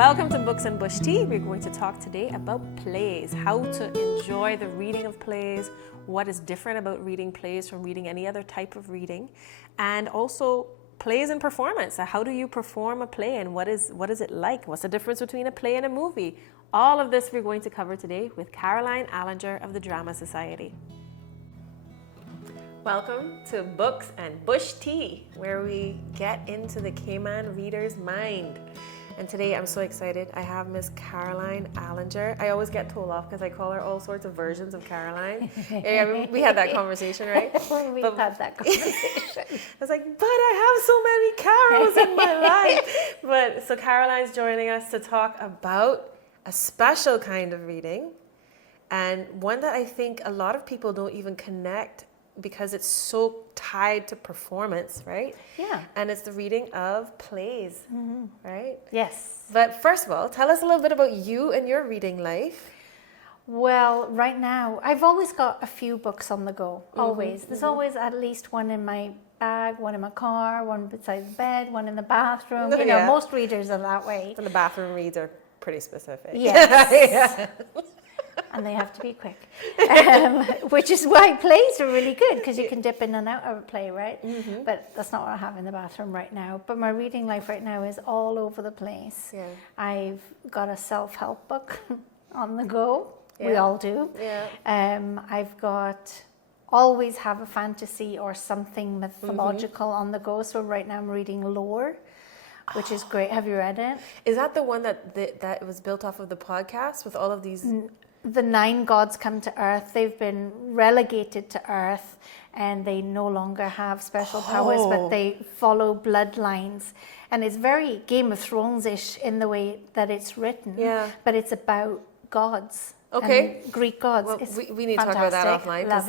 Welcome to Books and Bush Tea. We're going to talk today about plays, how to enjoy the reading of plays, what is different about reading plays from reading any other type of reading, and also plays and performance. So how do you perform a play and what is it like? What's the difference between a play and a movie? All of this we're going to cover today with Caroline Allenger of the Drama Society. Welcome to Books and Bush Tea, where we get into the Cayman reader's mind. And today I'm so excited. I have Miss Caroline Allenger. I always get told off because I call her all sorts of versions of Caroline. Yeah, we had that conversation, right? We've had that conversation. I was like, but I have so many Carols in my life. But so Caroline's joining us to talk about a special kind of reading, and one that I think a lot of people don't even connect because it's so tied to performance, right? Yeah. And it's the reading of plays, right? Yes. But first of all, tell us a little bit about you and your reading life. Well, right now, I've always got a few books on the go, always. There's always at least one in my bag, one in my car, one beside the bed, one in the bathroom. You know, most readers are that way. And the bathroom reads are pretty specific. Yes. Yeah. And they have to be quick, which is why plays are really good, because you can dip in and out of a play, right? But that's not what I have in the bathroom right now. But my reading life right now is all over the place. Yeah. I've got a self-help book on the go. Yeah. We all do. Yeah. Always have a fantasy or something mythological on the go. So right now I'm reading Lore, which is great. Have you read it? Is that the one that was built off of the podcast with all of these? The 9 gods come to Earth. They've been relegated to Earth, and they no longer have special powers, but they follow bloodlines. And it's very Game of Thrones-ish in the way that it's written. Yeah. But it's about gods. Okay. Greek gods. Well, we need to talk about that offline, because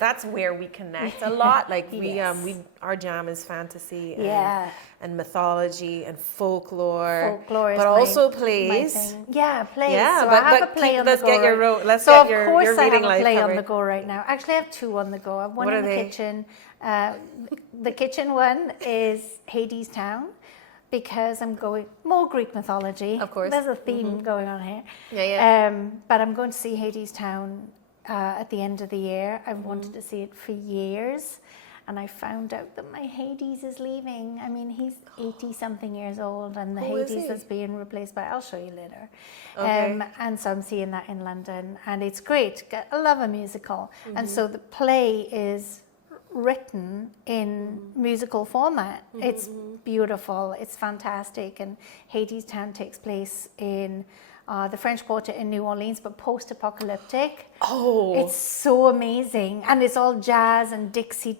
that's where we connect a lot. Like our jam is fantasy and mythology and folklore, but also plays. Yeah, plays. Yeah, so I have a play on the go. Let's get your reading life covered. So of course I have a play on the go right now. Actually, I have 2 on the go. I have one in the kitchen. The kitchen one is Hades Town, because I'm going more Greek mythology. Of course. There's a theme going on here. Yeah. But I'm going to see Hades Town at the end of the year. I've wanted to see it for years. And I found out that my Hades is leaving. I mean, he's 80-something years old, and the Hades is being replaced by, I'll show you later. Okay. And so I'm seeing that in London, and it's great. I love a musical. And so the play is written in musical format. It's beautiful, it's fantastic, and Hades Town takes place in the French Quarter in New Orleans, but post-apocalyptic. Oh, it's so amazing, and it's all jazz and Dixie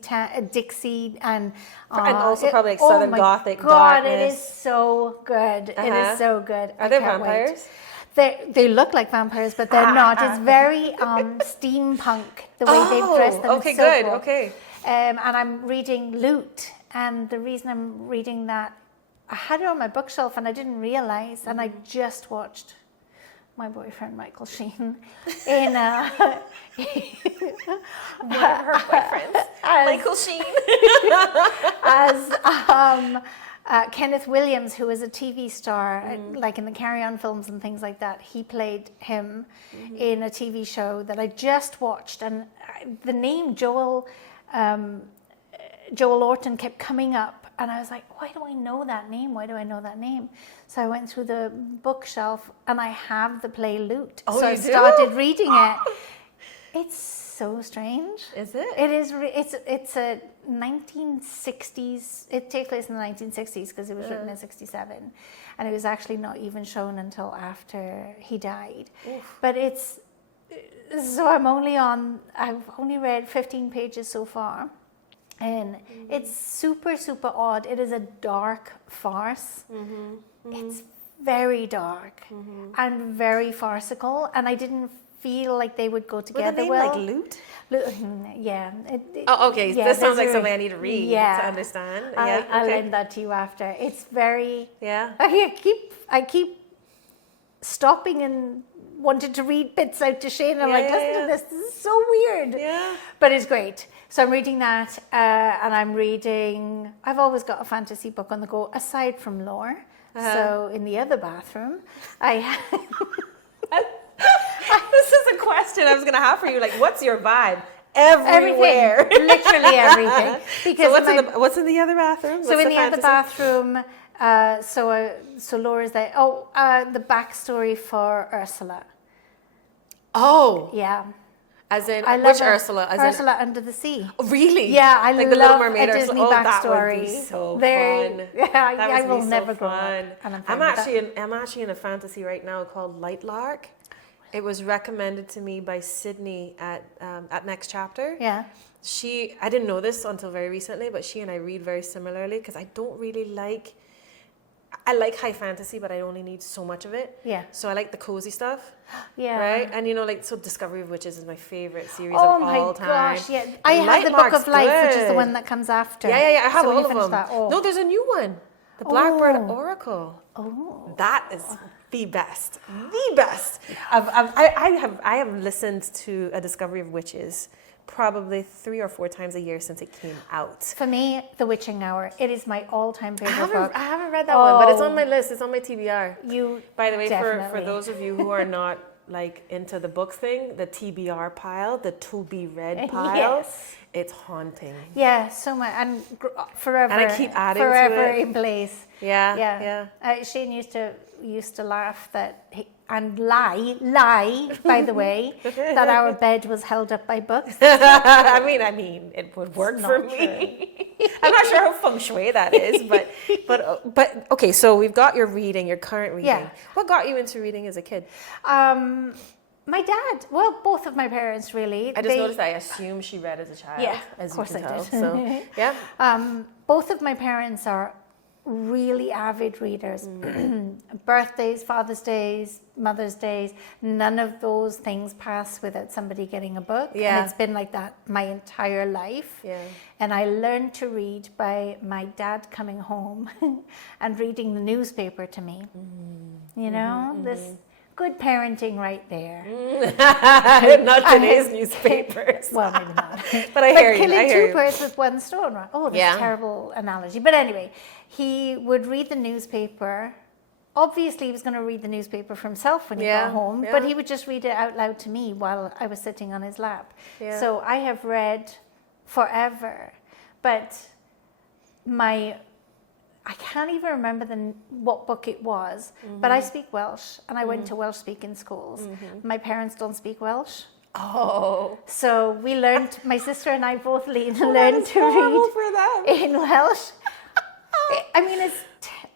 and also probably like Southern Gothic. God, it is so good. It is so good. Are there vampires? They look like vampires, but they're not. It's very steampunk the way they've dressed them. Okay, so good. Cool. Okay. And I'm reading Loot, and the reason I'm reading that, I had it on my bookshelf and I didn't realize, and I just watched my boyfriend Michael Sheen in one of her boyfriends, Michael Sheen, as Kenneth Williams, who is a TV star, like in the Carry On films and things like that. He played him in a TV show that I just watched, and the name Joel Orton kept coming up, and I was like, why do I know that name? Why do I know that name? So I went through the bookshelf, and I have the play Loot. So I started reading it. It's so strange. Is it? It is. It's a 1960s. It takes place in the 1960s because it was written in 67, and it was actually not even shown until after he died. Oof. But it's. So I've only read 15 pages so far, and it's super, super odd. It is a dark farce. It's very dark and very farcical, and I didn't feel like they would go together well. Like Loot? Yeah. Okay. Yeah, this sounds like something I need to read to understand. I'll lend that to you after. It's very. Yeah. I keep stopping and wanted to read bits out to Shane. I'm like, listen to this. This is so weird. Yeah. But it's great. So I'm reading that, and I've always got a fantasy book on the go, aside from lore. So in the other bathroom, This is a question I was going to have for you. Like, what's your vibe? Everywhere. Everything. Literally everything. Because so what's in the other bathroom? So in the other bathroom, so Laura's there. Oh, the backstory for Ursula. Oh. Yeah. As in, which Ursula? Ursula Under the Sea. Oh, really? Yeah, I like the love Little Mermaid a Disney Ursula. backstory. That would be so fun. Yeah, I will never grow up. I'm actually in a fantasy right now called Lightlark. It was recommended to me by Sydney at Next Chapter. Yeah. I didn't know this until very recently, but she and I read very similarly because I like high fantasy, but I only need so much of it. Yeah. So I like the cozy stuff. Yeah. Right? And so Discovery of Witches is my favorite series of all time. Oh my gosh, yeah. I have the Book of Life, which is the one that comes after. Yeah. I have all of them. That, No, there's a new one. The Blackbird Oracle. Oh. That is the best. The best. I have listened to A Discovery of Witches probably 3 or 4 times a year since it came out. For me, The Witching Hour, it is my all-time favorite book. I haven't read that one, but it's on my list. It's on my TBR. By the way, for those of you who are not like into the books thing, the TBR pile, the to be read pile, yes. It's haunting. Yeah, so much, and forever. And I keep adding forever to it. in place. Yeah. Shane used to laugh and lie, by the way, that our bed was held up by books. I mean, it would work for me. I'm not sure how feng shui that is, but okay. So we've got your current reading. Yeah. What got you into reading as a kid? My dad. Well, both of my parents really. I just noticed. I assume she read as a child. Yeah, as of course you can I tell. did. So yeah. Both of my parents are really avid readers. Birthdays, Father's Days, Mother's Days, none of those things pass without somebody getting a book. Yeah. And it's been like that my entire life. Yeah. And I learned to read by my dad coming home and reading the newspaper to me. This good parenting right there. Not today's newspapers. Well, maybe not. But I hear you. Killing two birds with one stone, right? Oh, that's a terrible analogy. But anyway, he would read the newspaper. Obviously, he was going to read the newspaper for himself when he got home, but he would just read it out loud to me while I was sitting on his lap. Yeah. So I have read forever, but I can't even remember what book it was, but I speak Welsh, and I went to Welsh-speaking schools. My parents don't speak Welsh. Oh. So we learned, my sister and I both learned to read in Welsh. I mean, it's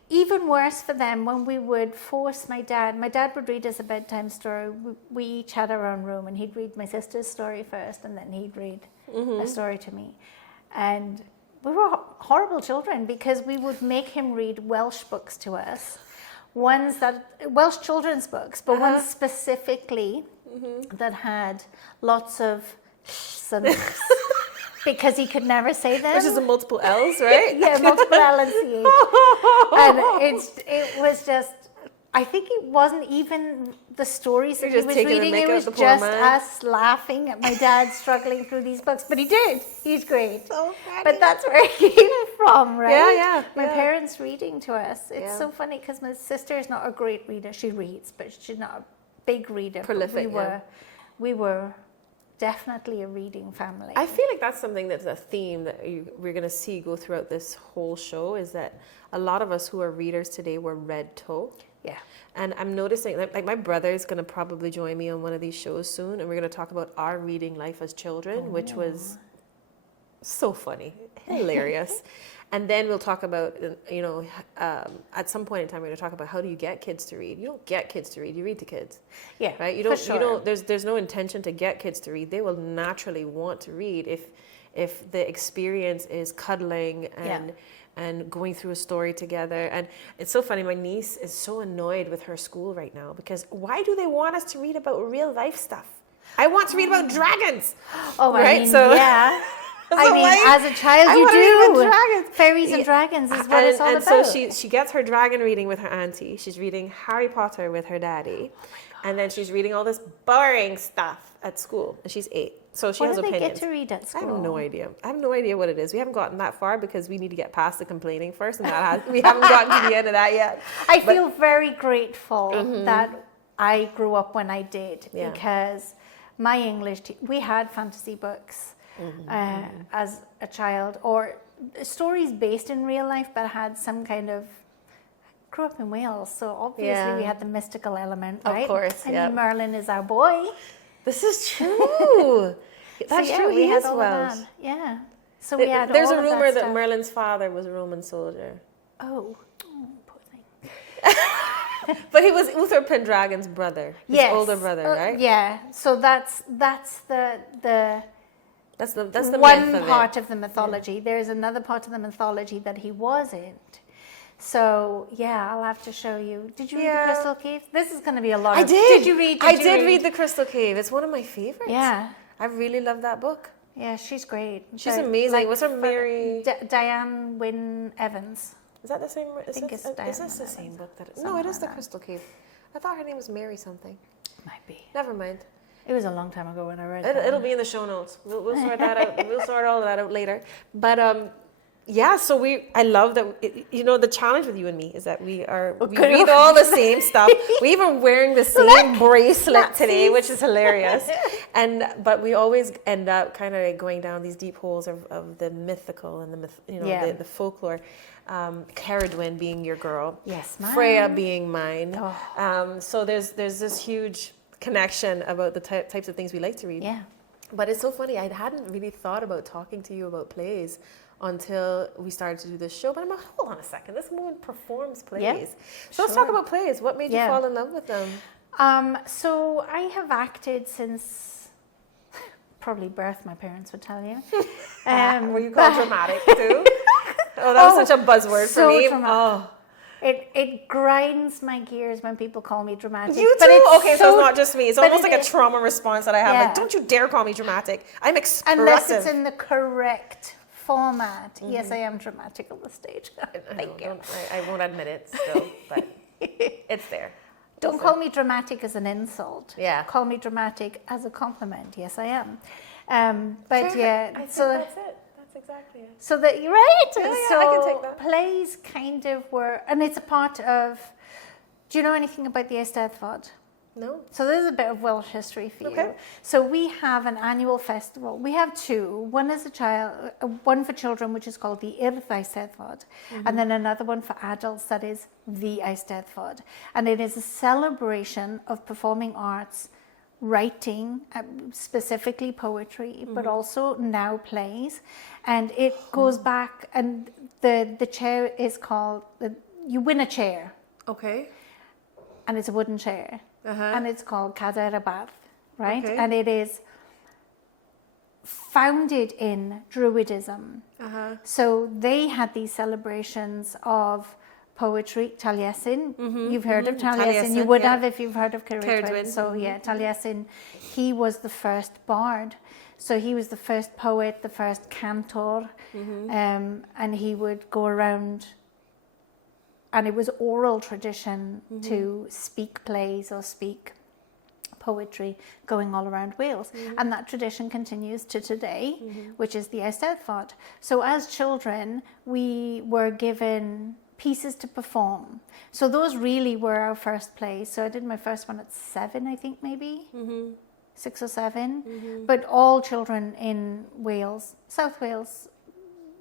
even worse for them when we would force my dad would read us a bedtime story. We each had our own room, and he'd read my sister's story first, and then he'd read a story to me. And we were horrible children because we would make him read Welsh books to us, Welsh children's books, but ones specifically that had lots of shs and ps, because he could never say them. Which is a multiple L's, right? Yeah, multiple L and CH. And it was just, I think it wasn't even the stories that he was reading. It was just us laughing at my dad struggling through these books. But he did. He's great. So funny. But that's where it came from, right? Yeah. My parents reading to us. It's so funny because my sister is not a great reader. She reads, but she's not a big reader. Prolific, we were definitely a reading family. I feel like that's something that's a theme that we're going to see go throughout this whole show, is that a lot of us who are readers today were read to. Yeah. And I'm noticing, like my brother is going to probably join me on one of these shows soon, and we're going to talk about our reading life as children, which was so funny, hilarious. And then we'll talk about, at some point in time, we're going to talk about how do you get kids to read. You don't get kids to read, you read to kids. Yeah, right? You don't. There's no intention to get kids to read. They will naturally want to read if the experience is cuddling and going through a story together. And it's so funny, my niece is so annoyed with her school right now because why do they want us to read about real life stuff? I want to read about dragons. Oh, right? Yeah. As a child, you do. Fairies and dragons is what it's all about. So she gets her dragon reading with her auntie. She's reading Harry Potter with her daddy. And then she's reading all this boring stuff at school. And she's 8. So she has opinions. What do they get to read at school? I have no idea. I have no idea what it is. We haven't gotten that far because we need to get past the complaining first, and we haven't gotten to the end of that yet. I feel very grateful that I grew up when I did, because my English, we had fantasy books as a child, or stories based in real life, but had some kind of, grew up in Wales, so obviously we had the mystical element, right? Of course, I mean, Merlin is our boy. This is true. That's true. We He is Welsh. Yeah. So we had. There's all a of rumor that stuff. Merlin's father was a Roman soldier. Oh, poor thing. But he was Uther Pendragon's brother, his older brother, right? Yeah. So that's the That's the one myth of part it. of the mythology. There's another part of the mythology that he wasn't. So I'll have to show you. Did you read the Crystal Cave? This is going to be a lot. I did. Did you read? I did read the Crystal Cave. It's one of my favorites. Yeah. I really love that book. Yeah, she's great. She's amazing. What's her Mary? Diane Wynne Evans. Is that the same? I think it's Diane Is this the same book that? No, it is the Crystal Cave. I thought her name was Mary something. Might be. Never mind. It was a long time ago when I read it. It'll be in the show notes. We'll sort that out. We'll sort all of that out later. But so I love that. The challenge with you and me is that we read all the same stuff. We even wearing the same bracelet today, which is hilarious. But we always end up kind of going down these deep holes of the mythical and the folklore. Caradwyn being your girl, yes, mine. Freya being mine. Oh. So there's this huge connection about the types of things we like to read. Yeah. But it's so funny. I hadn't really thought about talking to you about plays until we started to do this show. But I'm like, hold on a second. This woman performs plays. Yeah, so let's talk about plays. What made you fall in love with them? So I have acted since probably birth, my parents would tell you. Were you called dramatic too? Oh, that was such a buzzword for me. Dramatic. It grinds my gears when people call me dramatic. You but too? Okay, so it's not just me. It's almost like a trauma response that I have. Yeah. Like, don't you dare call me dramatic. I'm expressive. Unless it's in the correct format. Yes, I am dramatic on the stage. Thank you. I won't admit it still, but it's there. Don't call me dramatic as an insult. Yeah. Call me dramatic as a compliment. Yes, I am. But Fair. yeah, I think so that's it. That's exactly it. so that you're right. Yeah, so I can take that. Plays kind of were, and it's a part of. Do you know anything about the Eisteddfod? No. So there's a bit of Welsh history for you. So we have an annual festival. We have two. One is one for children, which is called the Urdd Eisteddfod, and then another one for adults that is the Eisteddfod. And it is a celebration of performing arts, writing, specifically poetry, but also now plays. And it goes back, and the chair is called, you win a chair. Okay. And it's a wooden chair. And it's called Cadair y Bardd, right? Okay. And it is founded in Druidism. So they had these celebrations of poetry, Taliesin. You've heard of Taliesin. You would have if you've heard of Caradwyn. So Taliesin, he was the first bard. So he was the first poet, the first cantor, and he would go around. And it was oral tradition to speak plays or speak poetry going all around Wales. And that tradition continues to today, which is the Eisteddfod. So as children, we were given pieces to perform. So those really were our first plays. So I did my first one at 7, I think, maybe. 6 or 7. But all children in Wales, South Wales,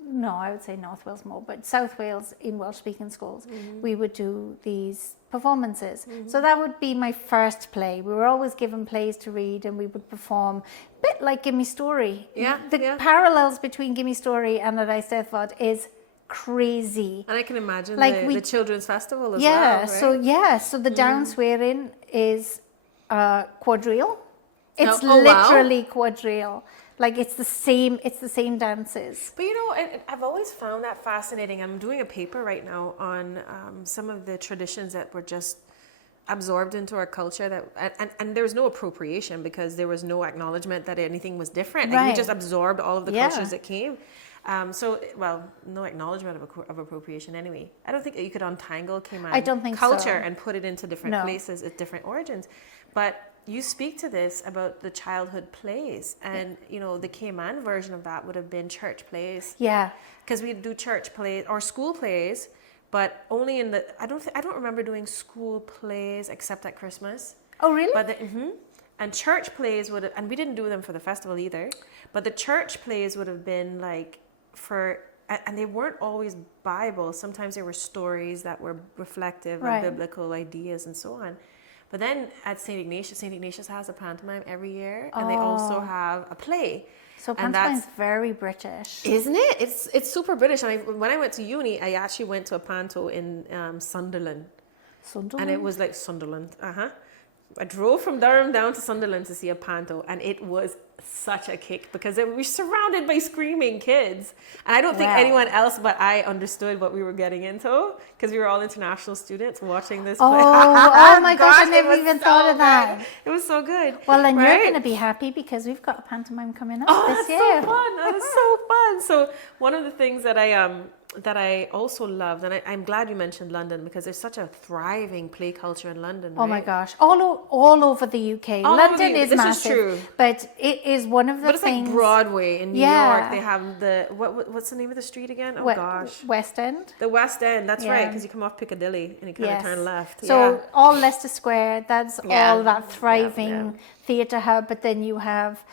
no, I would say North Wales more, but South Wales in Welsh-speaking schools, we would do these performances. So that would be my first play. We were always given plays to read, and we would perform, a bit like Gimme Story. The parallels between Gimme Story and the Eisteddfod is crazy. And I can imagine like the children's festival as well, right? So the down swearing is quadrille. It's wow. literally quadrille. Like it's the same dances. But I've always found that fascinating. I'm doing a paper right now on some of the traditions that were just absorbed into our culture, and there was no appropriation because there was no acknowledgement that anything was different. And we just absorbed all of the cultures that came. No acknowledgement of appropriation anyway. I don't think you could untangle Cayman culture and put it into different places at different origins. But you speak to this about the childhood plays, and the Cayman version of that would have been church plays. Yeah. Because we do church plays or school plays, but only in the. I don't remember doing school plays except at Christmas. Oh, really? But and church plays would have, and we didn't do them for the festival either. But the church plays would have been like and they weren't always Bible. Sometimes they were stories that were reflective of biblical ideas and so on. But then at St. Ignatius has a pantomime every year, and they also have a play. So pantomime's very British, isn't it? It's super British. And when I went to uni, I actually went to a panto in Sunderland. And it was like Sunderland. I drove from Durham down to Sunderland to see a panto, and it was such a kick because we were surrounded by screaming kids. And I don't think anyone else but I understood what we were getting into because we were all international students watching this play. Oh my gosh, I never even thought of that. It was so good. Well, then you're going to be happy because we've got a pantomime coming up this year. So fun. That is so fun. So one of the things that I also loved, and I'm glad you mentioned London because there's such a thriving play culture in London. Oh my gosh, all over the UK. London is massive, is true. But it is one of the But it's things. Like Broadway in New York. They have the what's the name of the street again? Oh gosh, West End. The West End. That's right, because you come off Piccadilly and you kind of turn left. So all Leicester Square. That's all that thriving theatre hub. But then you have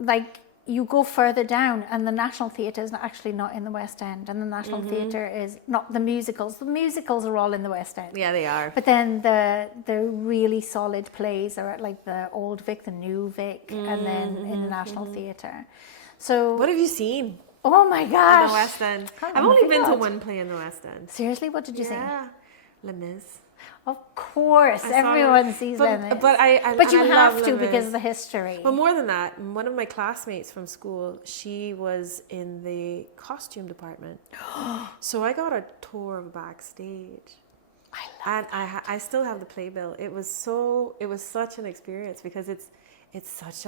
like. You go further down, and the National Theatre is actually not in the West End, and the National Theatre is not the musicals. The musicals are all in the West End. Yeah, they are. But then the really solid plays are at like the Old Vic, the New Vic, and then in the National Theatre. So what have you seen? Oh my gosh! In the West End. I've only been to one play in the West End. Seriously, what did you see? Yeah, Les Mis. Of course, everyone sees them. But you have to because of the history. But more than that, one of my classmates from school, she was in the costume department. So I got a tour of backstage. I still have the playbill. It was such an experience because it's such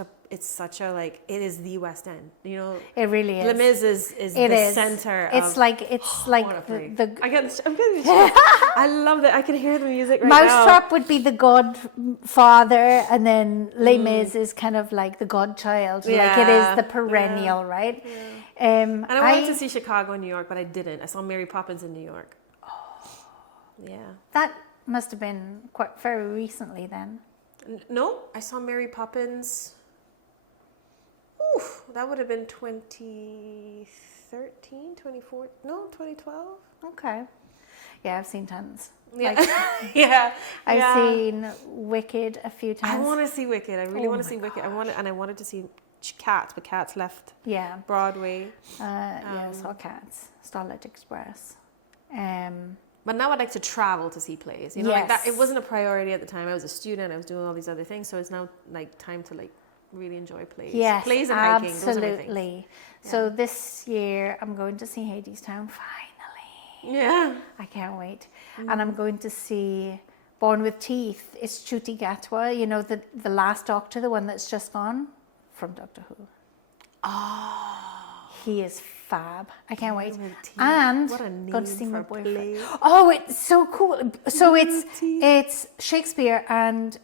a like it is the West End, It really is. Les Mis is the center. It's like the I'm getting I love that. I can hear the music right now. Mousetrap would be the godfather, and then Les Mis is kind of like the godchild. Yeah. Like it is the perennial, right? Yeah. And I wanted to see Chicago and New York, but I didn't. I saw Mary Poppins in New York. Oh, yeah. That must have been quite very recently then. No, I saw Mary Poppins. That would have been 2013, 2014, no, 2012. Okay. Yeah, I've seen tons. Yeah. I've seen Wicked a few times. I want to see Wicked. I really want to see Wicked. I wanted to see Cats, but Cats left. Yeah. Broadway. I saw Cats, Starlight Express. But now I'd like to travel to see plays. Like that. It wasn't a priority at the time. I was a student. I was doing all these other things. So it's now like time to like really enjoy plays. Yes, plays and hiking. Absolutely. Those are my things. So this year I'm going to see Hadestown finally. Yeah. I can't wait. And I'm going to see Born with Teeth. It's Ncuti Gatwa, the last Doctor, the one that's just gone from Doctor Who. Oh. He is fab. I can't wait. And what a name going to see my for boyfriend. Oh, it's so cool. So it's Shakespeare and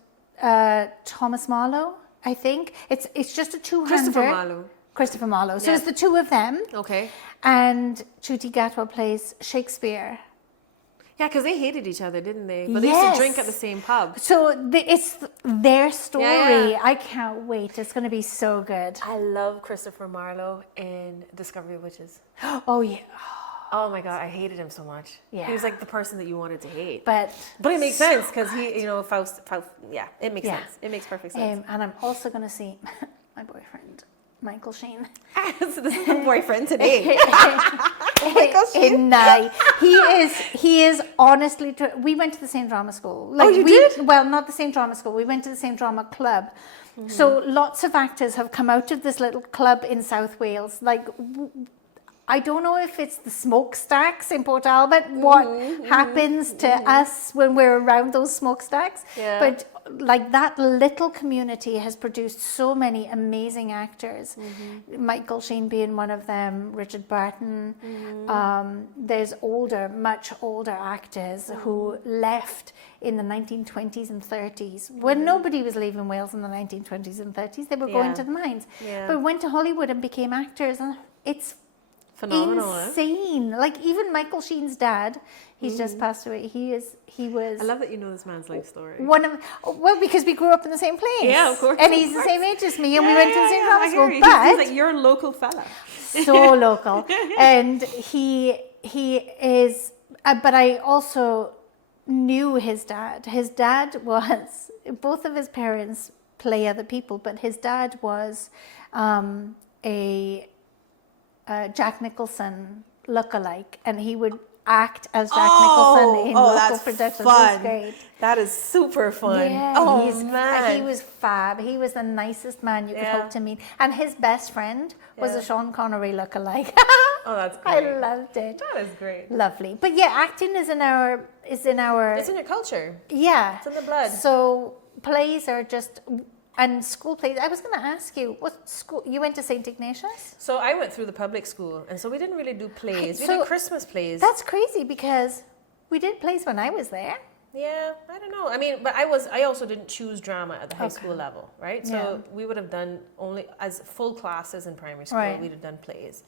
Thomas Marlowe, I think. It's just a two-hander. Christopher Marlowe. So it's the two of them. Okay. And Ncuti Gatwa plays Shakespeare. Yeah, because they hated each other, didn't they? But they used to drink at the same pub. So it's their story. Yeah. I can't wait. It's going to be so good. I love Christopher Marlowe in Discovery of Witches. Oh, yeah. Oh, my God. I hated him so much. Yeah. He was like the person that you wanted to hate. But it makes sense because he, Faust, yeah, it makes sense. It makes perfect sense. And I'm also going to see my boyfriend, Michael Sheen. So this is the boyfriend today. He is honestly. We went to the same drama school. Did? Well, not the same drama school. We went to the same drama club. So lots of actors have come out of this little club in South Wales. Like I don't know if it's the smokestacks in Port Talbot, what happens to us when we're around those smokestacks. Yeah. But like that little community has produced so many amazing actors. Michael Sheen being one of them, Richard Barton. There's much older actors who left in the 1920s and 30s when nobody was leaving Wales in the 1920s and 30s. They were going to the mines, but went to Hollywood and became actors, and it's phenomenal, insane. Like even Michael Sheen's dad, he's just passed away. He was. I love that you know this man's life story. Because we grew up in the same place. Yeah, of course. And he's the same age as me, and we went to the same grammar school. But he's like your local fella. So local, and he is. But I also knew his dad. His dad was, both of his parents play other people, but his dad was a Jack Nicholson lookalike, and he would act as Jack Nicholson in local productions. Fun. It was great. That is super fun. Yeah, man. He was fab. He was the nicest man you could hope to meet. And his best friend was a Sean Connery lookalike. Oh, that's great. I loved it. That is great. Lovely. But yeah, acting is in our It's in your culture. Yeah. It's in the blood. So plays are just, and school plays. I was going to ask you, what school you went to St. Ignatius? So I went through the public school, and so we didn't really do plays. We did Christmas plays. That's crazy because we did plays when I was there. Yeah, I don't know. I mean, but I also didn't choose drama at the high school level, right? So we would have done only as full classes in primary school. We'd have done plays.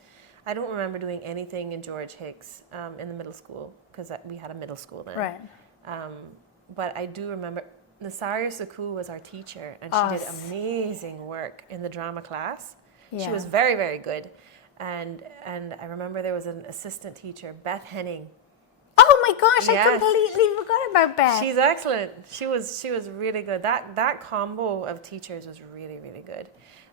I don't remember doing anything in George Hicks in the middle school because we had a middle school then. Right. But I do remember Nasaria Saku was our teacher, and she did amazing work in the drama class. Yeah. She was very, very good. And I remember there was an assistant teacher, Beth Henning. Oh my gosh, I completely forgot about Beth. She's excellent. She was really good. That combo of teachers was really, really good.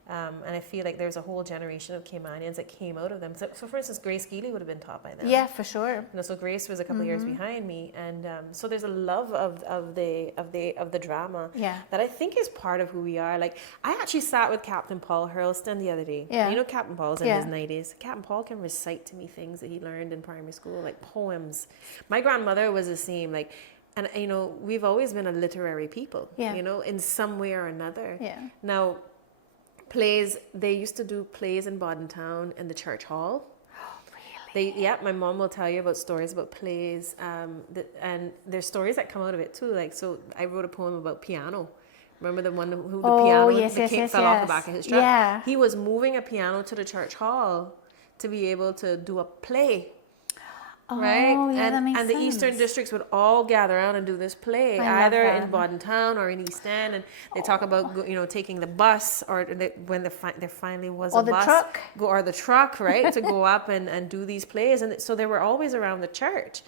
And I feel like there's a whole generation of Caymanians that came out of them. So for instance, Grace Geely would have been taught by them. Yeah, for sure. You know, so Grace was a couple of years behind me, and so there's a love of the drama that I think is part of who we are. Like I actually sat with Captain Paul Hurlston the other day. Yeah. You know, Captain Paul's in his 90s. Captain Paul can recite to me things that he learned in primary school, like poems. My grandmother was the same, like. And, you know, we've always been a literary people, you know, in some way or another. Yeah. Now, plays, they used to do plays in Bodden Town in the church hall. Oh, really? My mom will tell you about stories about plays. And there's stories that come out of it, too. Like, so I wrote a poem about piano. Remember the one who the piano fell off the back of his truck? Yeah. He was moving a piano to the church hall to be able to do a play. Right? Yeah, that makes and sense. The Eastern districts would all gather around and do this play, either in Bodden Town or in East End, and they talk about, you know, taking the bus, or when there finally was a bus, or the truck, right, to go up and do these plays, and so they were always around the church,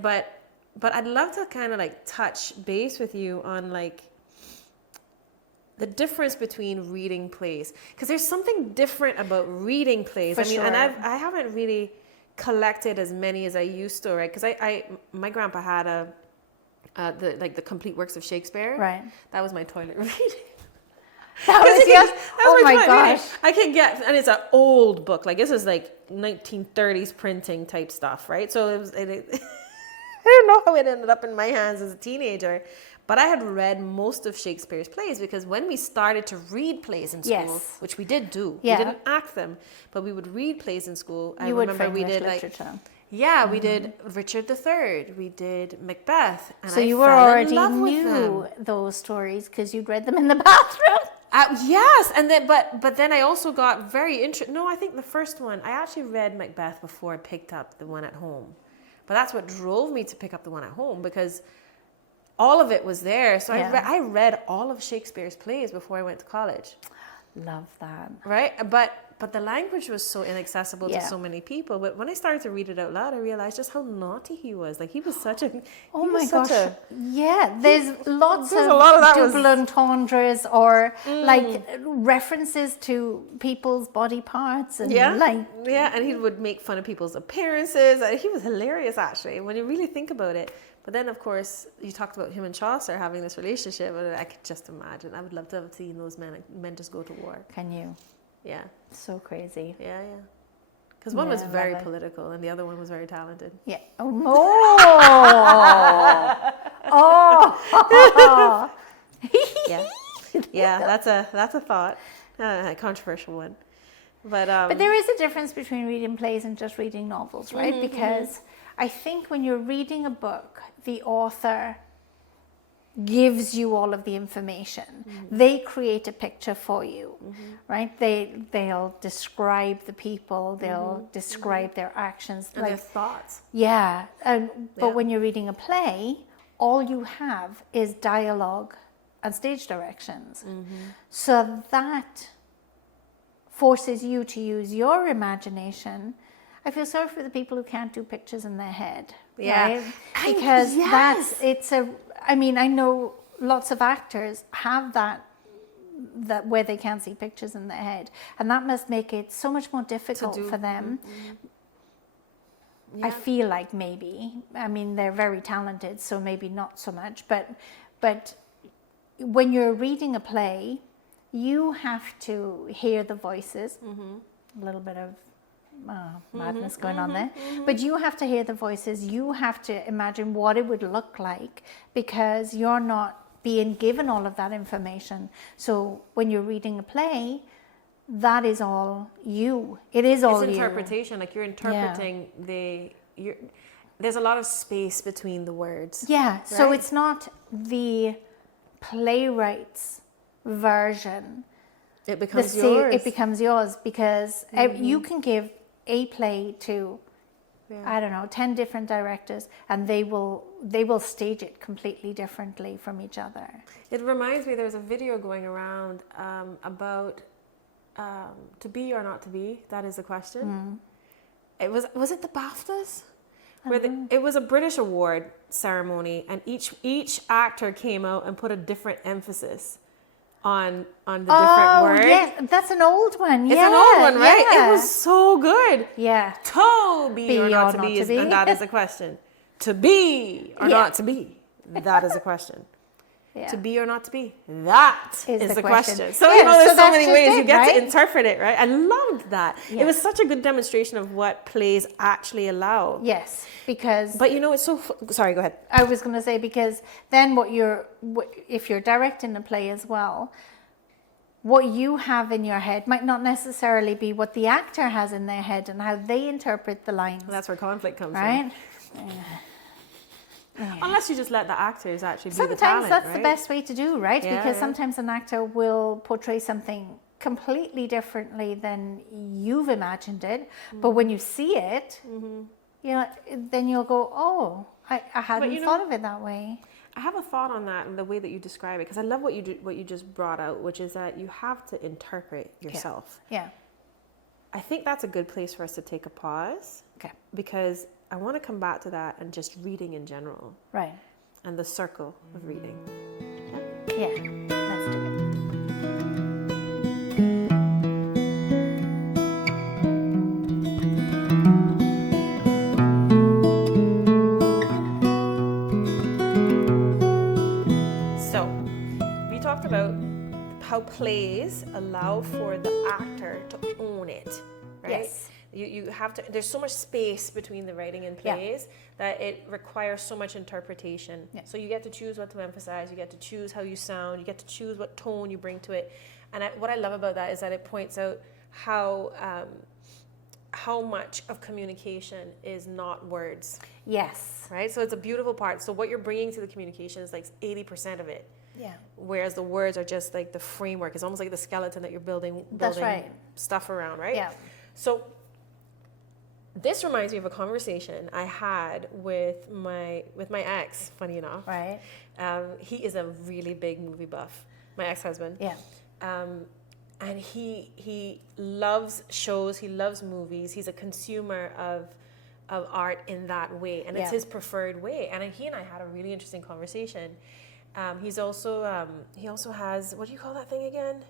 but I'd love to kind of like touch base with you on like the difference between reading plays, because there's something different about reading plays. And I haven't really collected as many as I used to, right? Because my grandpa had the complete works of Shakespeare. Right. That was my toilet reading. That was my gosh. Reading. I can get, and it's an old book. Like this is like 1930s printing type stuff, right? So it was. I don't know how it ended up in my hands as a teenager. But I had read most of Shakespeare's plays because when we started to read plays in school, which we did do, we didn't act them, but we would read plays in school. I remember we did literature. We did Richard III, we did Macbeth, and so you were already knew those stories because you'd read them in the bathroom. Yes, and then but then I also got very interested. No, I think the first one I actually read Macbeth before I picked up the one at home, but that's what drove me to pick up the one at home because all of it was there. So I read all of Shakespeare's plays before I went to college. Love that. Right? But the language was so inaccessible to so many people. But when I started to read it out loud, I realized just how naughty he was. Like he was such a... Oh my gosh. There's lots of double entendres or like references to people's body parts. And and he would make fun of people's appearances. He was hilarious, actually, when you really think about it. But then, of course, you talked about him and Chaucer having this relationship, and I could just imagine. I would love to have seen those men just go to war. Can you? Yeah. So crazy. Yeah. Because one was very political and the other one was very talented. Yeah. Oh. Oh. Yeah, that's a thought, a controversial one. But there is a difference between reading plays and just reading novels, right? Mm-hmm, because I think when you're reading a book, the author gives you all of the information. Mm-hmm. They create a picture for you, right? They'll describe the people, they'll describe their actions, and their thoughts. Yeah, but when you're reading a play, all you have is dialogue and stage directions. So that forces you to use your imagination. I feel sorry for the people who can't do pictures in their head, right? Because I know lots of actors have that where they can't see pictures in their head, and that must make it so much more difficult for them. I feel like maybe, they're very talented, so maybe not so much, but when you're reading a play, you have to hear the voices, a little bit of madness going on there, but you have to hear the voices, you have to imagine what it would look like, because you're not being given all of that information. So when you're reading a play, that is all you. It is all you. It's interpretation, like you're interpreting there's a lot of space between the words. Yeah, right? So it's not the playwright's version. It becomes yours. It becomes yours, because you can give a play to, 10 different directors, and they will stage it completely differently from each other. It reminds me, there's a video going around about to be or not to be. That is the question. It was it the BAFTAs? It was a British award ceremony, and each actor came out and put a different emphasis on the different word. Yeah, that's an old one. It's an old one, right? Yeah. It was so good. Yeah. To be or not to be, and that is a question. To be or not to be, that is a question. Yeah. To be or not to be, that is the question. So there's so many ways you get to interpret it, right? I loved that. Yes. It was such a good demonstration of what plays actually allow. Yes, because... But it's so... Sorry, go ahead. I was going to say, because then if you're directing a play as well, what you have in your head might not necessarily be what the actor has in their head and how they interpret the lines. Well, that's where conflict comes from. Right? Unless you just let the actors actually be sometimes the talent, that's the best way to do, right? Yeah, because sometimes an actor will portray something completely differently than you've imagined it, but when you see it, then you'll go, oh, I hadn't thought of it that way. I have a thought on that and the way that you describe it, because I love what you just brought out, which is that you have to interpret yourself. Yeah. I think that's a good place for us to take a pause. Okay. Because I want to come back to that and just reading in general. Right. And the circle of reading. Yeah, let's do it. So, we talked about how plays allow for the actor to own it, right? Yes. You have to, there's so much space between the writing and plays that it requires so much interpretation. Yeah. So you get to choose what to emphasize, you get to choose how you sound, you get to choose what tone you bring to it. And what I love about that is that it points out how much of communication is not words. Yes. Right? So it's a beautiful part. So what you're bringing to the communication is like 80% of it. Yeah. Whereas the words are just like the framework. It's almost like the skeleton that you're building stuff around, right? Yeah. So this reminds me of a conversation I had with my ex, funny enough. Right. He is a really big movie buff, my ex-husband. Yeah. And he loves shows, he loves movies. He's a consumer of art in that way, and it's his preferred way. And he and I had a really interesting conversation. He also has, what do you call that thing again?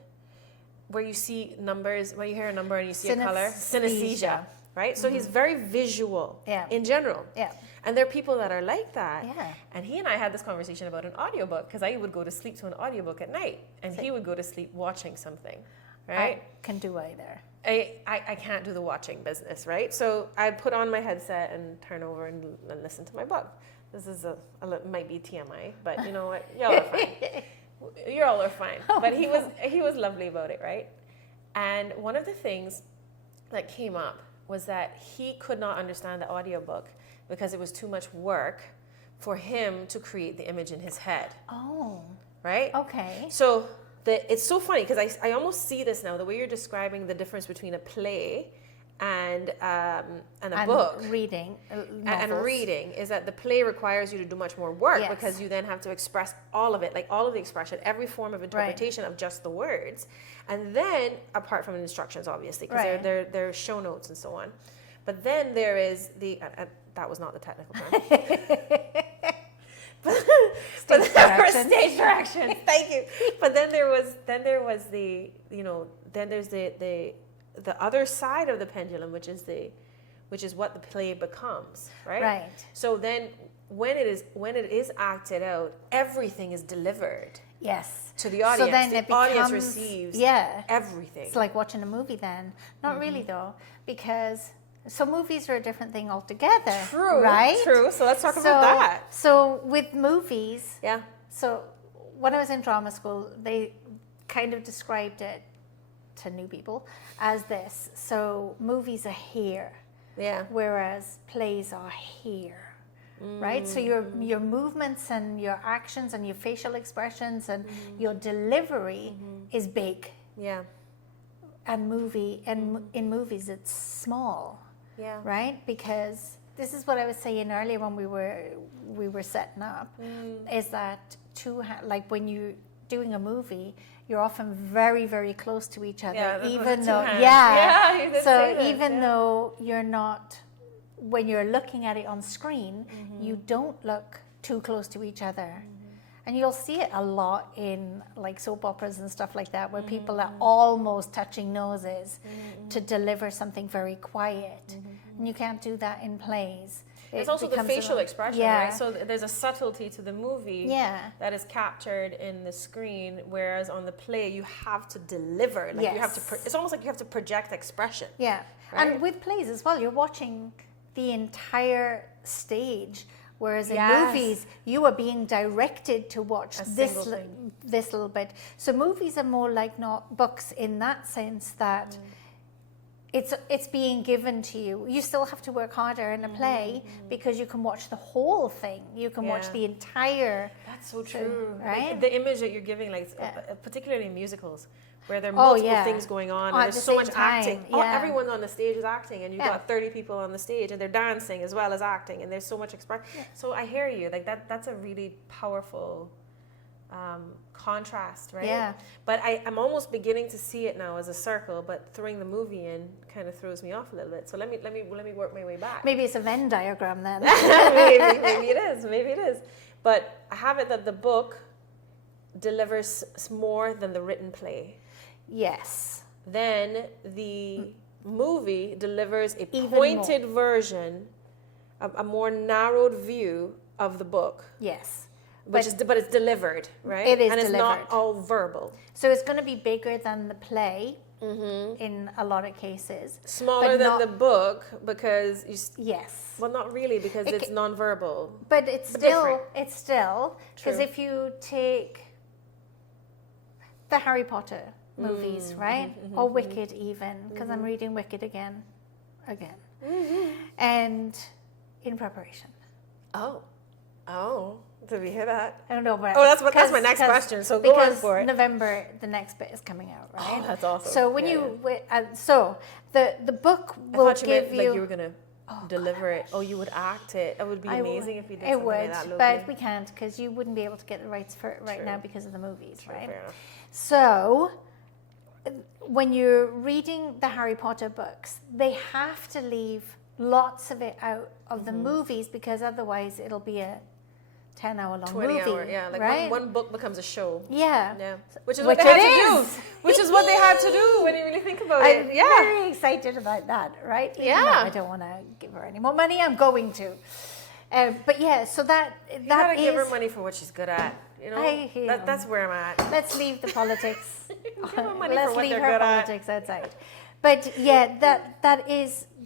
Where you see numbers, where you hear a number and you see a color? Synesthesia. Right? So he's very visual in general. Yeah. And there are people that are like that. Yeah. And he and I had this conversation about an audiobook, because I would go to sleep to an audiobook at night, and he would go to sleep watching something. right? I can do either. I can't do the watching business, right? So I put on my headset and turn over and listen to my book. This is might be TMI, but you know what? Y'all are fine. You all are fine. But he was lovely about it, right? And one of the things that came up was that he could not understand the audiobook because it was too much work for him to create the image in his head. Oh. Right? Okay. So it's so funny because I almost see this now, the way you're describing the difference between a play and a book. Reading. And reading is that the play requires you to do much more work, yes. because you then have to express all of it, like all of the expression, every form of interpretation, right. of just the words. And then, apart from the instructions, obviously, because right. there are show notes and so on. But then there is that was not the technical term. Stage directions. Thank you. But then there's the other side of the pendulum, which is what the play becomes, right? Right. So then when it is acted out, everything is delivered. Yes. To the audience. So then the audience receives everything. It's like watching a movie then. Not mm-hmm. really though, because movies are a different thing altogether. True. Right? True. So let's talk about that. So with movies. Yeah. So when I was in drama school, they kind of described it to new people as this. So movies are here. Yeah. Whereas plays are here. Right? So your movements and your actions and your facial expressions and your delivery is big. Yeah. And in movies it's small. Yeah. Right? Because this is what I was saying earlier when we were setting up, is that like when you're doing a movie, you're often very, very close to each other, even though though you're not, when you're looking at it on screen, you don't look too close to each other. And you'll see it a lot in like soap operas and stuff like that, where people are almost touching noses to deliver something very quiet. And you can't do that in plays. It's also the facial expression, right? So there's a subtlety to the movie that is captured in the screen, whereas on the play you have to deliver. Like you have to. It's almost like you have to project expression. Yeah, right? And with plays as well, you're watching the entire stage. Whereas in movies, you are being directed to watch this little bit. So movies are more like not books in that sense that it's being given to you. You still have to work harder in a play because you can watch the whole thing. You can watch the entire. That's so true. Right? The image that you're giving, like particularly in musicals, where there are multiple things going on, and there's so much acting. Everyone on the stage is acting, and you've got 30 people on the stage, and they're dancing as well as acting, and there's so much expression. So I hear you. Like that's a really powerful contrast, right? Yeah. But I'm almost beginning to see it now as a circle, but throwing the movie in kind of throws me off a little bit. So let me work my way back. Maybe it's a Venn diagram then. maybe it is. But I have it that the book delivers more than the written play. Yes. Then the movie delivers a pointed version, a more narrowed view of the book. Yes. But it's delivered, right? It is and delivered. It's not all verbal. So it's going to be bigger than the play in a lot of cases. Smaller than the book because yes. Well, not really, because it's non-verbal. But it's still because if you take the Harry Potter movies, right? Or Wicked even, because I'm reading Wicked again. And in preparation. Oh, did we hear that? I don't know, but that's my next question. So go on for it. November, the next bit is coming out, right? Oh, that's awesome. So when the book will give you. Like you were gonna deliver it. Oh, you would act it. It would be amazing if you did something like that. It would, but we can't because you wouldn't be able to get the rights for it right now because of the movies, right? Fair enough. So when you're reading the Harry Potter books, they have to leave lots of it out of the movies because otherwise it'll be a 10-hour long 20 movie. hour, like right? one book becomes a show. Yeah. Which is what they had to do. Which is what they had to do when you really think about it. I'm very excited about that, right? Even though I don't want to give her any more money. I'm going to. But yeah, so that you gotta give her money for what she's good at. You know, that's where I'm at. Let's leave the politics. Give her money Let's for what leave they're her good politics outside. But yeah,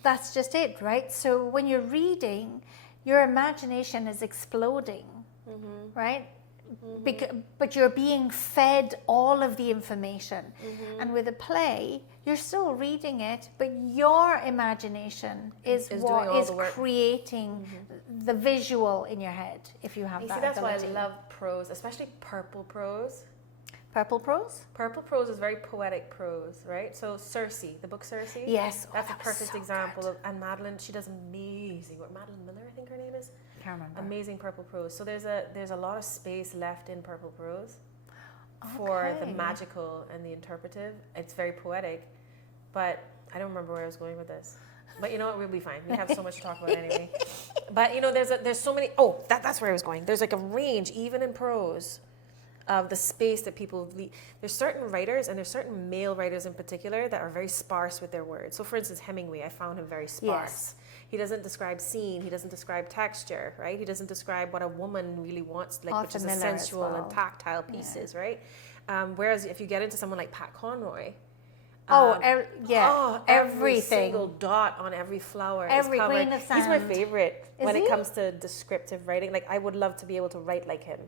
that's just it, right? So when you're reading, your imagination is exploding, right? But you're being fed all of the information. And with a play, you're still reading it, but your imagination is what is creating the visual in your head, if you have that that's ability. why I love prose, especially purple prose. Purple prose? Purple prose is very poetic prose, right? So Circe, the book Circe. Yes. That's a perfect example of, and Madeline, she does amazing work. Madeline Miller, I think her name is. Can't remember. Amazing purple prose. So there's a lot of space left in purple prose for the magical and the interpretive. It's very poetic, but I don't remember where I was going with this. But you know what? We'll be fine. We have so much to talk about anyway. But you know, there's so many. Oh, that's where I was going. There's like a range, even in prose, of the space that people leave. There's certain writers, and there's certain male writers in particular, that are very sparse with their words. So for instance, Hemingway, I found him very sparse. Yes. He doesn't describe scene, he doesn't describe texture, right? He doesn't describe what a woman really wants, like, which is a sensual and tactile pieces, right? Whereas if you get into someone like Pat Conroy, everything. Every single dot on every flower every is covered. grain of sand. He's my favorite when it comes to descriptive writing. Like, I would love to be able to write like him.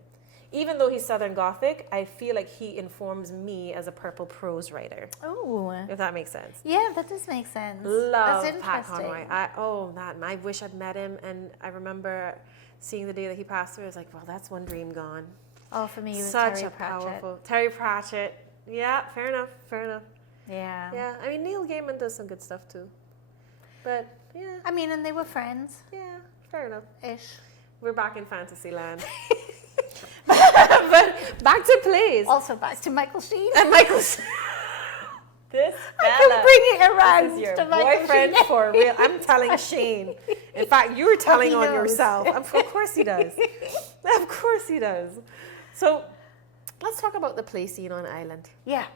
Even though he's Southern Gothic, I feel like he informs me as a purple prose writer. Oh. If that makes sense. Yeah, that does make sense. Love Pat Conroy. I wish I'd met him. And I remember seeing the day that he passed away. I was like, well, that's one dream gone. Oh, for me, it was such Terry a Pratchett. Powerful Terry Pratchett. Yeah, fair enough. Yeah. Yeah, I mean, Neil Gaiman does some good stuff too. But, yeah. I mean, and they were friends. Yeah, fair enough. Ish. We're back in fantasy land. But back to plays. Also back to Michael Sheen. And Michael Sheen. This I can bring it around. This is your to boyfriend Michael for real. I'm telling Shane. In fact, you're telling on yourself. Of course he does. Of course he does. So let's talk about the play scene on Island. Yeah.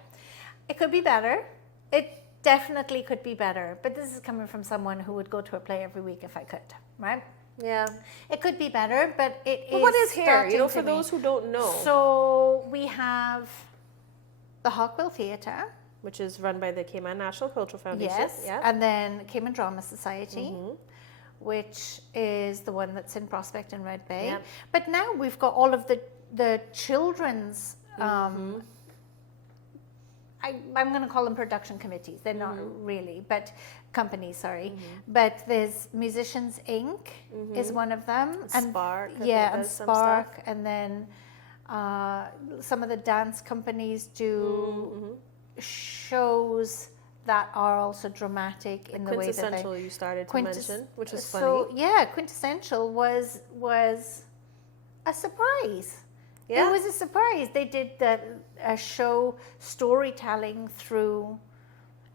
It could be better. It definitely could be better. But this is coming from someone who would go to a play every week if I could, right? Yeah. It could be better, but it is. What is here? You know, for those who don't know. So we have the Hawkwill Theatre, which is run by the Cayman National Cultural Foundation. Yes. Yeah. And then Cayman Drama Society, which is the one that's in Prospect and Red Bay. Yep. But now we've got all of the children's. I'm going to call them production committees. They're not really, but companies, sorry. But there's Musicians Inc. is one of them. And Spark. And Spark. And then some of the dance companies do shows that are also dramatic in the way that Quintessential you started to mention, which was funny. So, yeah, Quintessential was a surprise. Yeah. It was a surprise. They did a show storytelling through,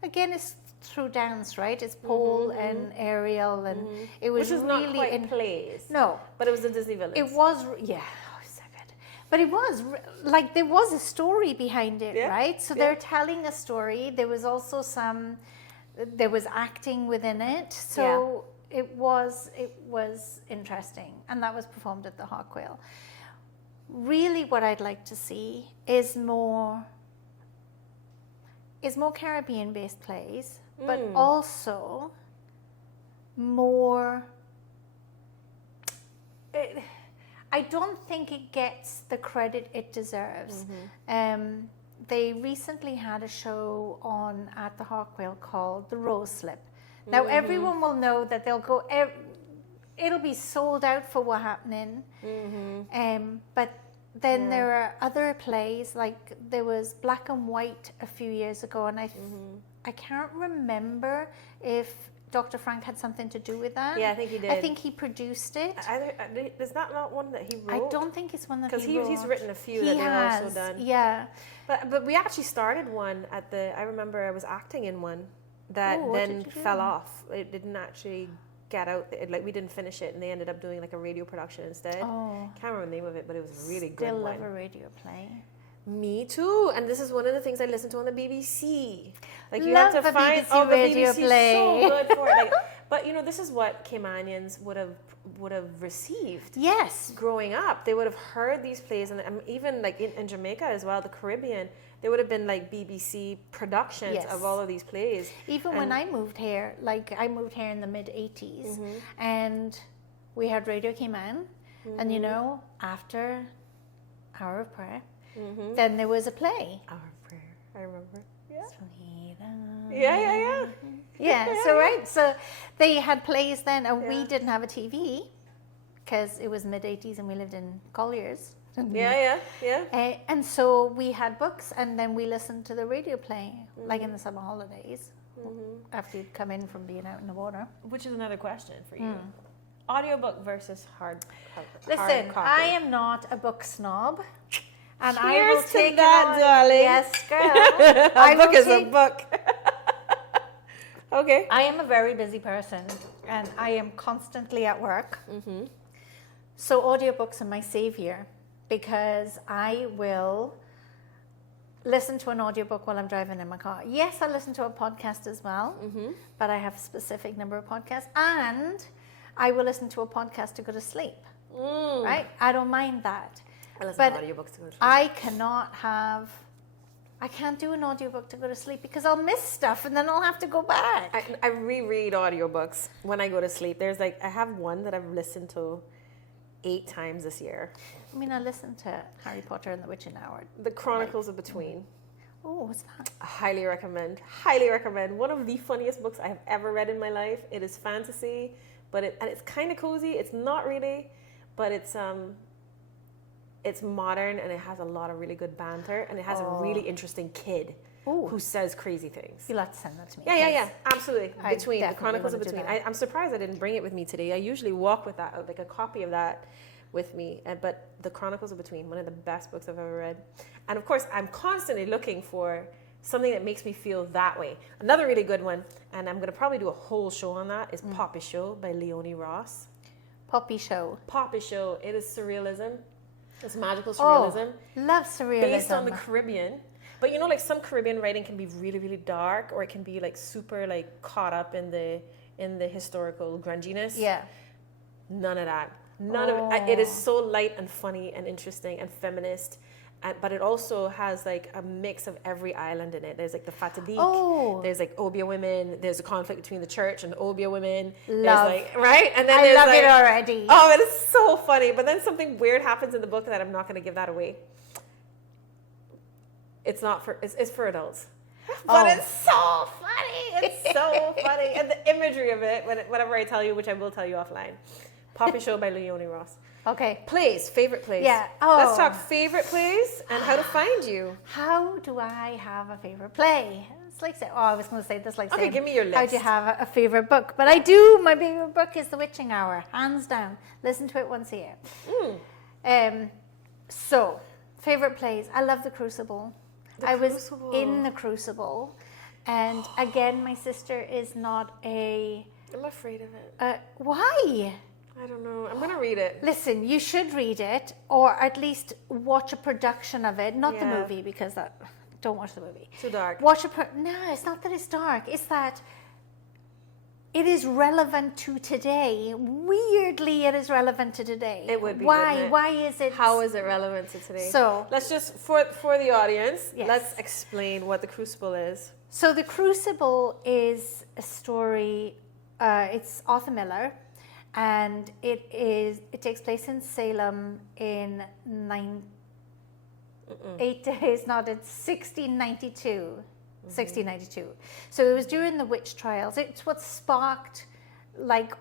again, it's through dance, right? It's Paul and Ariel, and it was which is really not quite plays. No, but it was the Disney Villains. It was, yeah, oh, so good. But it was like there was a story behind it, right? So they're telling a story. There was also there was acting within it. So it was interesting, and that was performed at the Hawkwill. Really, what I'd like to see is more Caribbean-based plays, but also more. I don't think it gets the credit it deserves. They recently had a show on at the Hawkwill called The Rose Slip. Now everyone will know that they'll go. It'll be sold out for What's Happening. But then there are other plays, like there was Black and White a few years ago, and I can't remember if Dr. Frank had something to do with that. Yeah, I think he did. I think he produced it. Is that not one that he wrote? I don't think it's one that he wrote. Because he's written a few that they've also done. Yeah. But we actually started one at I remember I was acting in one that then fell off. It didn't actually get out. Like, we didn't finish it, and they ended up doing like a radio production instead. Can't remember the name of it, but it was a really good one. Still love a radio play. Me too, and this is one of the things I listened to on the BBC. Like, you love have to find BBC radio the BBC play. so good for it. Like, But this is what Caymanians would have received. Yes. Growing up, they would have heard these plays, and even like in Jamaica as well, the Caribbean, there would have been like BBC productions of all of these plays. Even when I moved here, I moved here in the mid-80s, and we had Radio Cayman, and after Hour of Prayer, then there was a play. Hour of Prayer, I remember. So they had plays then, and we didn't have a TV because it was mid-80s and we lived in Colliers. And so we had books, and then we listened to the radio play, like in the summer holidays, after you'd come in from being out in the water. Which is another question for you. Audiobook versus hard Listen, copy. I am not a book snob. And Cheers I will take to that, darling. Yes, girl. A book is a book. Okay. I am a very busy person, and I am constantly at work. So audiobooks are my savior, because I will listen to an audiobook while I'm driving in my car. Yes, I listen to a podcast as well, but I have a specific number of podcasts, and I will listen to a podcast to go to sleep. Right? I don't mind that. I listen but to audiobooks to go to sleep. I can't do an audiobook to go to sleep because I'll miss stuff and then I'll have to go back. I reread audiobooks when I go to sleep. There's I have one that I've listened to 8 times this year. I mean, I listened to Harry Potter and the Witching Hour. The Chronicles of Between. Oh, what's that? I highly recommend. Highly recommend. One of the funniest books I have ever read in my life. It is fantasy, but it's kind of cozy. It's not really, but it's modern, and it has a lot of really good banter, and it has a really interesting kid who says crazy things. You'll have to send that to me. Yeah, absolutely. Between the Chronicles of Between. I'm surprised I didn't bring it with me today. I usually walk with that, like a copy of that with me, but the Chronicles of Between, one of the best books I've ever read. And of course, I'm constantly looking for something that makes me feel that way. Another really good one, and I'm going to probably do a whole show on that, is Poppy Show by Leonie Ross. Poppy Show. Poppy Show. It is surrealism. It's magical surrealism. Love surrealism. Based on the Caribbean. But some Caribbean writing can be really, really dark, or it can be super caught up in the historical grunginess. Yeah. None of that. None of it. It is so light and funny and interesting and feminist. But it also has a mix of every island in it. There's the Fatalik, there's Obia women, there's a conflict between the church and the Obia women. Love. There's right? And then I love it already. Oh, it is so funny. But then something weird happens in the book that I'm not going to give that away. It's for adults. But it's so funny. It's so funny. And the imagery of it, whatever I tell you, which I will tell you offline. Poppy Show by Leonie Ross. Okay. Plays, favorite plays. Yeah. Let's talk favorite plays and how to find you. How do I have a favorite play? It's I was going to say this Okay, give me your list. How do you have a favorite book? But I do. My favorite book is The Witching Hour, hands down. Listen to it once a year. So, favorite plays. I love The Crucible. I was in The Crucible, and again, my sister is not a... I'm afraid of it. Why? I don't know. I'm going to read it. Listen, you should read it, or at least watch a production of it. Not the movie, because don't watch the movie. Too dark. No, it's not that it's dark. It's that it is relevant to today. Weirdly, it is relevant to today. It would be. Why? Why is it? How is it relevant to today? So let's just for the audience, let's explain what The Crucible is. So The Crucible is a story. It's Arthur Miller. And it takes place in Salem in 1692. 1692. So it was during the witch trials. It's what sparked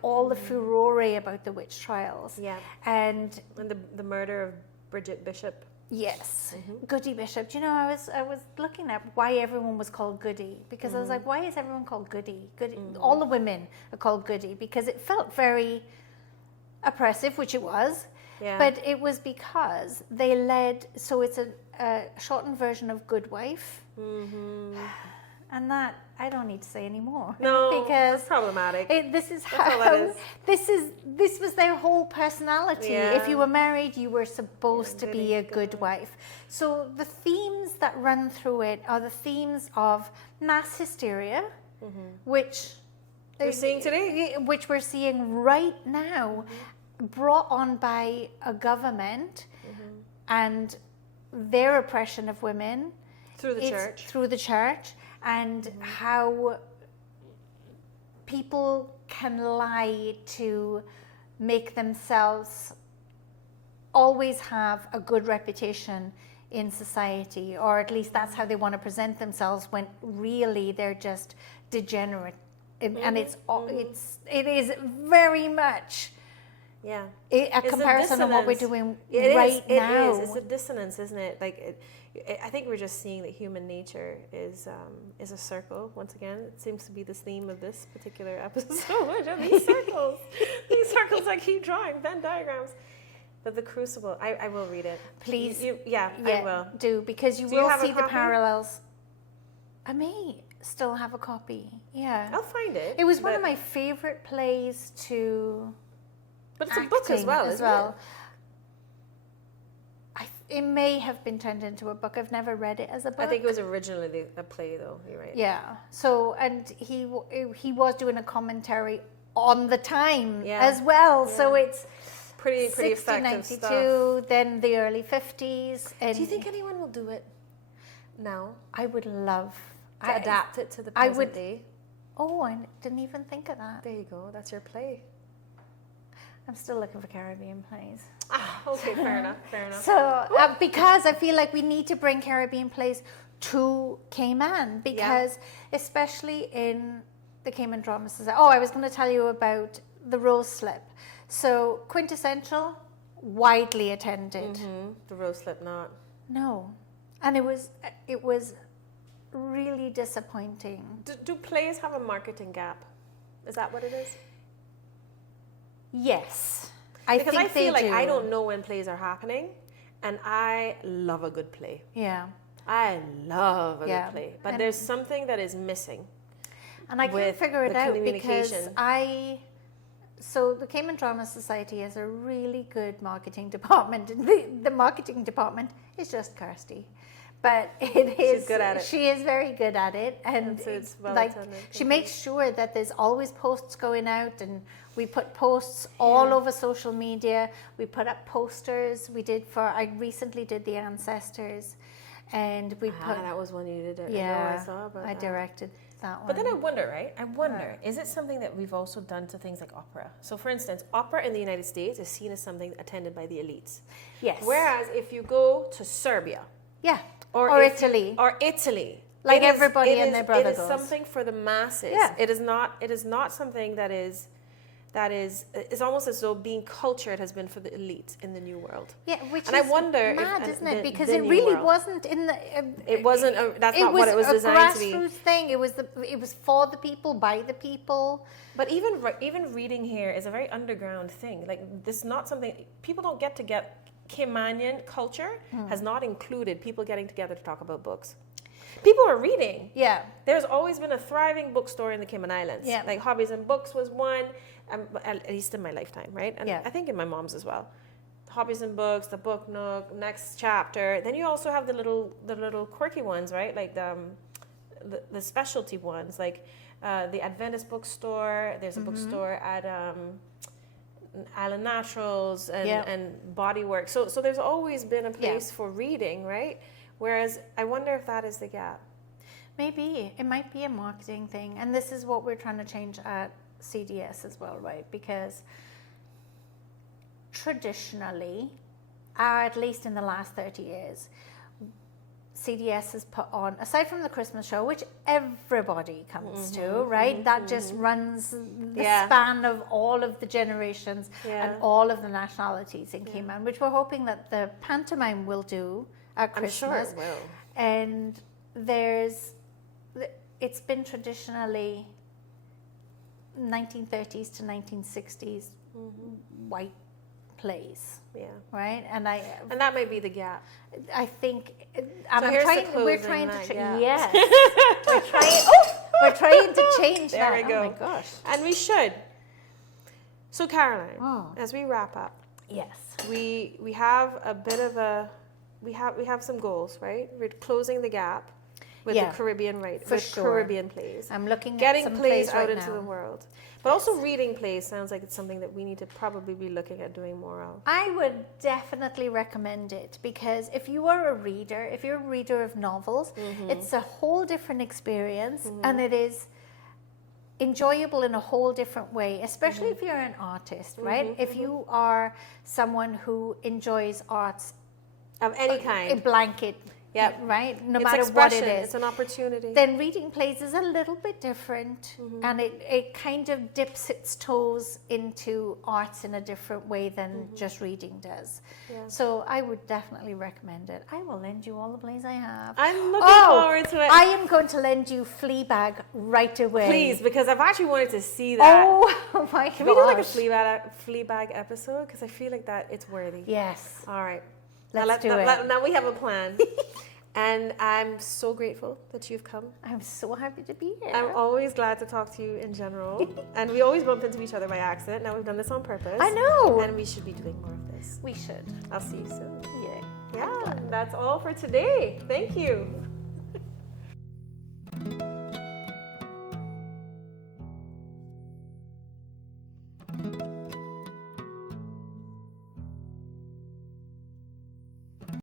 all the furore about the witch trials. Yeah. And the murder of Bridget Bishop. Yes, Goody Bishop. Do you know, I was looking at why everyone was called Goody, because I was like, why is everyone called Goody? Goody. All the women are called Goody because it felt very oppressive, which it was. Yeah. But it was because they led. So it's a shortened version of Good Wife, and that I don't need to say anymore. No, because it's problematic. This is how this was their whole personality. Yeah. If you were married, you were supposed to be a good wife. So the themes that run through it are the themes of mass hysteria, which We're seeing today? Which we're seeing right now, brought on by a government and their oppression of women. Through the church. And how people can lie to make themselves always have a good reputation in society, or at least that's how they want to present themselves, when really they're just degenerate. And it is very much a comparison of what we're doing right now. It's a dissonance, isn't it? Like, I think we're just seeing that human nature is a circle. Once again, it seems to be the theme of this particular episode. These circles I keep drawing, Venn diagrams. But the Crucible, I will read it. Please. I will. Do, because you will see the parallels. I may still have a copy. Yeah. I'll find it. It was one of my favorite plays to. But it's a book as well, isn't it? It may have been turned into a book. I've never read it as a book. I think it was originally a play, though. You're right. Yeah. So, and he was doing a commentary on the time as well. Yeah. So it's pretty effective stuff. Then the early 50s. Do you think anyone will do it now? I would love to adapt it to the present day. Oh, I didn't even think of that. There you go. That's your play. I'm still looking for Caribbean plays. Okay, fair enough. So, because I feel like we need to bring Caribbean plays to Cayman, because especially in the Cayman Drama Society. Oh, I was going to tell you about the Rose Slip. So, quintessential, widely attended. The Rose Slip, not. No. And it was really disappointing. Do plays have a marketing gap? Is that what it is? Yes. Because I feel like I don't know when plays are happening, and I love a good play. Yeah. I love a good play. But there's something that is missing. And I can't figure it out because so the Cayman Drama Society has a really good marketing department. The marketing department is just Kirsty. But she's good at it. She is very good at it, and it's well attended. She makes sure that there's always posts going out, and we put posts all over social media. We put up posters. I recently did the Ancestors, and we put. That was one you did. Yeah, I saw, but I directed that one. But then I wonder, right? Is it something that we've also done to things like opera? So, for instance, opera in the United States is seen as something attended by the elites. Yes. Whereas if you go to Serbia. Yeah. Or Italy. Like everybody and their brother goes. It is something for the masses. Yeah. It is not something that is it's almost as though being cultured has been for the elite in the New World. Yeah, which I wonder mad, isn't it? Because it really wasn't in the. It wasn't. That's not what it was designed to be. It was a grassroots thing. It was for the people, by the people. But even reading here is a very underground thing. Like, this is not something people don't get to get. Caymanian culture has not included people getting together to talk about books. People are reading. Yeah. There's always been a thriving bookstore in the Cayman Islands. Yeah. Like Hobbies and Books was one, at least in my lifetime, right? And I think in my mom's as well. Hobbies and Books, the Book Nook, Next Chapter. Then you also have the little quirky ones, right? Like the specialty ones, like the Adventist bookstore. There's a bookstore at Island Naturals and Bodywork. So there's always been a place for reading, right? Whereas I wonder if that is the gap. Maybe. It might be a marketing thing. And this is what we're trying to change at CDS as well, right? Because traditionally, at least in the last 30 years, CDS has put on, aside from the Christmas show, which everybody comes to, right? That just runs the span of all of the generations and all of the nationalities in Cayman, which we're hoping that the pantomime will do at Christmas. I'm sure it will. And it's been traditionally 1930s to 1960s white plays. Yeah. Right? And that may be the gap. I think we're trying to yes. we're trying to change there that. We go. Oh my gosh. And we should. So Caroline, as we wrap up, yes. We have a bit of we have some goals, right? We're closing the gap. with the Caribbean, Caribbean plays. I'm looking getting at some plays out right into now. the world. But also reading plays sounds like it's something that we need to probably be looking at doing more of. I would definitely recommend it because if you are a reader, if you're a reader of novels, it's a whole different experience and it is enjoyable in a whole different way, especially if you're an artist, right? If you are someone who enjoys arts of any kind, a blanket, right? No matter what it is, it's an opportunity. Then reading plays is a little bit different, and it kind of dips its toes into arts in a different way than just reading does. Yeah. So I would definitely recommend it. I will lend you all the plays I have. I'm looking forward to it. I am going to lend you Fleabag right away. Please, because I've actually wanted to see that. Oh my gosh. Can we do like a Fleabag episode? Because I feel like that it's worthy. Yes. All right. Let's do it. Now we have a plan. And I'm so grateful that you've come. I'm so happy to be here. I'm always glad to talk to you in general. And we always bump into each other by accident. Now we've done this on purpose. I know. And we should be doing more of this. We should. I'll see you soon. Yeah. Yeah, that's all for today. Thank you.